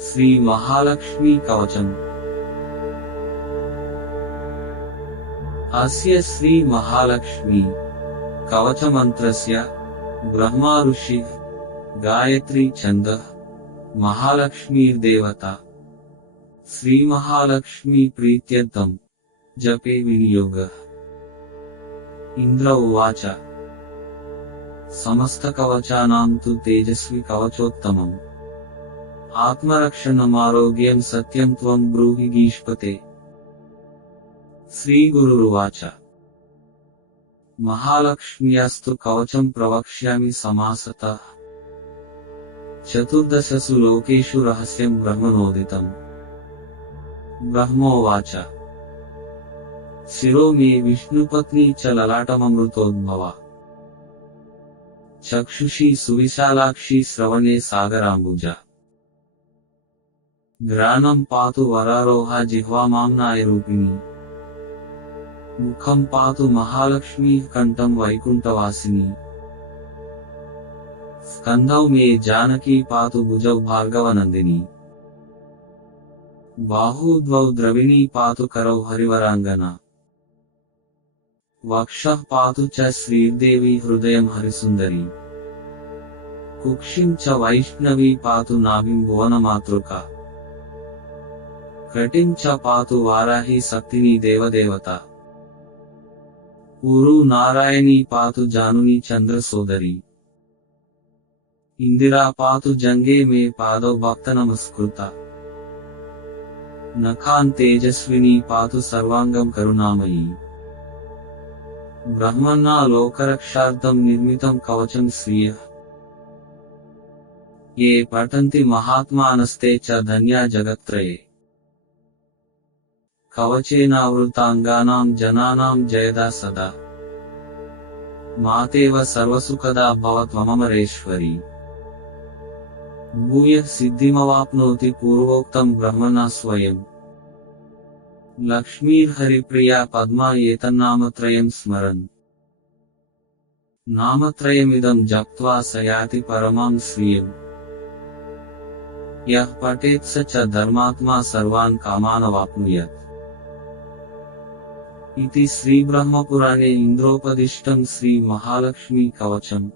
శ్రీ మహాలక్ష్మీ కవచం. అస్య శ్రీ మహాలక్ష్మీ కవచమంత్రస్య బ్రహ్మా ఋషి గాయత్రీ ఛంద మహాలక్ష్మీర్దేవత. శ్రీ మహాలక్ష్మీ ప్రీత్యర్థం జపే వినియోగ. ఇంద్ర ఉవాచ. సమస్త కవచానాం తు తేజస్వి కవచోత్తమం. आत्मरक्षण आत्मरक्षणमारोग्यं सत्यम तम ब्रूहि गीष्पते। श्री गुरुवाच महालक्ष्म्यास्तु कवचं प्रवक्ष्यामि समासतः। चतुर्दशसु लोकेषु रहस्यं ब्रह्मणोदितम् ब्रह्मोवाच। शिरो मे विष्णुपत्नी च ललाटममृतोद्भवा। चक्षुषी सुविशालाक्षी श्रवणे सागराम्बुजा। గ్రానం పాతు వరారోహ జిహ్వామాంనాయరూపిణి ముఖం పాతు మహాలక్ష్మీ కంఠం వైకుంఠవాసిని. స్కంధౌ మే జానకీ పాతు భుజౌ భార్గవనందిని. బాహూద్వౌ ద్రవిణీ పాతు కరౌ హరివరాంగన. వక్షః పాతు చ శ్రీదేవి హృదయం హరిసుందరి. కుక్షిం చ వైష్ణవీ పాతు నాభిం భువనమాతృక घटिंचपातु वाराहि शक्तिनि देवदेवता उरु नारायणी पातु जानुनि चंद्र सोदरी इंदिरा पातु जंगे मे पादो भक्त नमस्कृता नखान तेजस्विनी पातु सर्वांगम करुणामयी ब्रह्मन्ना लोकरक्षार्थम निर्मितम कवचम श्रीय ये पठंति महात्मा नस्ते च धन्या जगत्रये కవచేనావృతాంగానాం జనానాం జయదా సదా. మాతేవ సర్వసుఖదా భవత్వమరేశ్వరి భూయ సిద్ధిమవాప్నోతి పూర్వోక్తం బ్రహ్మణా స్వయం. లక్ష్మీర్హరిప్రియా పద్మా ఏతన్నామత్రయం స్మరన్. నామత్రయమిదం జప్త్వా సయాతి పరమాం శ్రియం. యః పఠేత్ స చ ధర్మాత్మా సర్వాన్ కామానవాప్నుయత్ इति श्रीब्रह्मपुराणे इन्द्रोपदिष्टं श्रीमहालक्ष्मी कवचम्